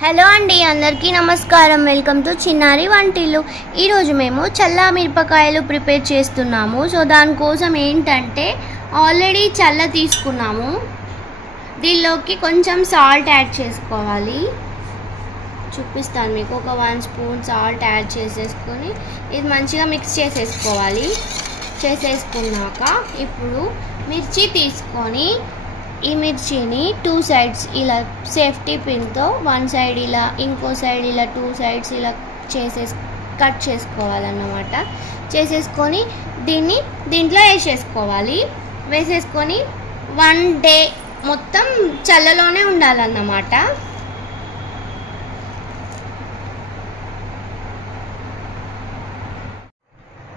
Hello అండి, అందరికీ నమస్కారం. వెల్కమ్ టు చిన్నారి వంటిల్లు. ఈరోజు మేము చల్ల మిరపకాయలు ప్రిపేర్ చేస్తున్నాము. సో దానికోసం ఏంటంటే ఆల్రెడీ చల్ల తీసుకున్నాము. దీనిలోకి కొంచెం సాల్ట్ యాడ్ చేసుకోవాలి. చూపిస్తాను మీకు. ఒక 1 స్పూన్ సాల్ట్ యాడ్ చేసేసుకొని ఇది మంచిగా మిక్స్ చేసేసుకోవాలి. చేసేసుకున్నాక ఇప్పుడు మిర్చి తీసుకొని ఈ మిర్చిని 2 సైడ్స్ ఇలా సేఫ్టీ పిన్తో 1 సైడ్ ఇలా, ఇంకో సైడ్ ఇలా 2 సైడ్స్ ఇలా కట్ చేసుకోవాలన్నమాట. చేసేసుకొని దీంట్లో వేసేసుకోవాలి. వేసేసుకొని 1 డే మొత్తం చల్లలోనే ఉండాలన్నమాట.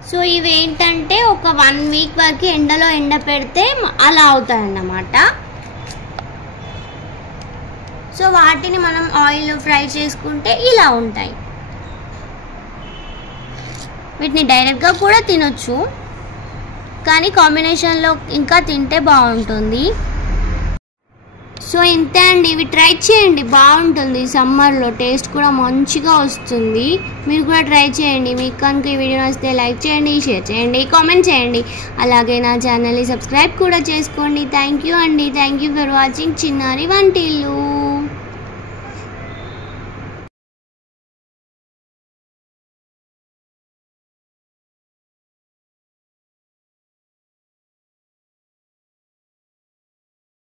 సో ఇవి ఏంటంటే ఒక 1 వీక్ వరకు ఎండలో పెడితే అలా అవుతాయన్నమాట. సో వాటిని మనం ఆయిల్లో ఫ్రై చేసుకుంటే ఇలా ఉంటాయి. వీటిని డైరెక్ట్గా కూడా తినొచ్చు, కానీ కాంబినేషన్లో ఇంకా తింటే బాగుంటుంది. సో ఇంతే అండి, ఇవి ట్రై చేయండి, బాగుంటుంది. సమ్మర్లో టేస్ట్ కూడా మంచిగా వస్తుంది. మీరు కూడా ట్రై చేయండి. మీకు కనుక ఈ వీడియో నచ్చితే లైక్ చేయండి, షేర్ చేయండి, కామెంట్ చేయండి. అలాగే నా ఛానల్ని సబ్స్క్రైబ్ కూడా చేసుకోండి. థ్యాంక్ యూ అండి. థ్యాంక్ యూ ఫర్ వాచింగ్ చిన్నారి వంటిల్లు.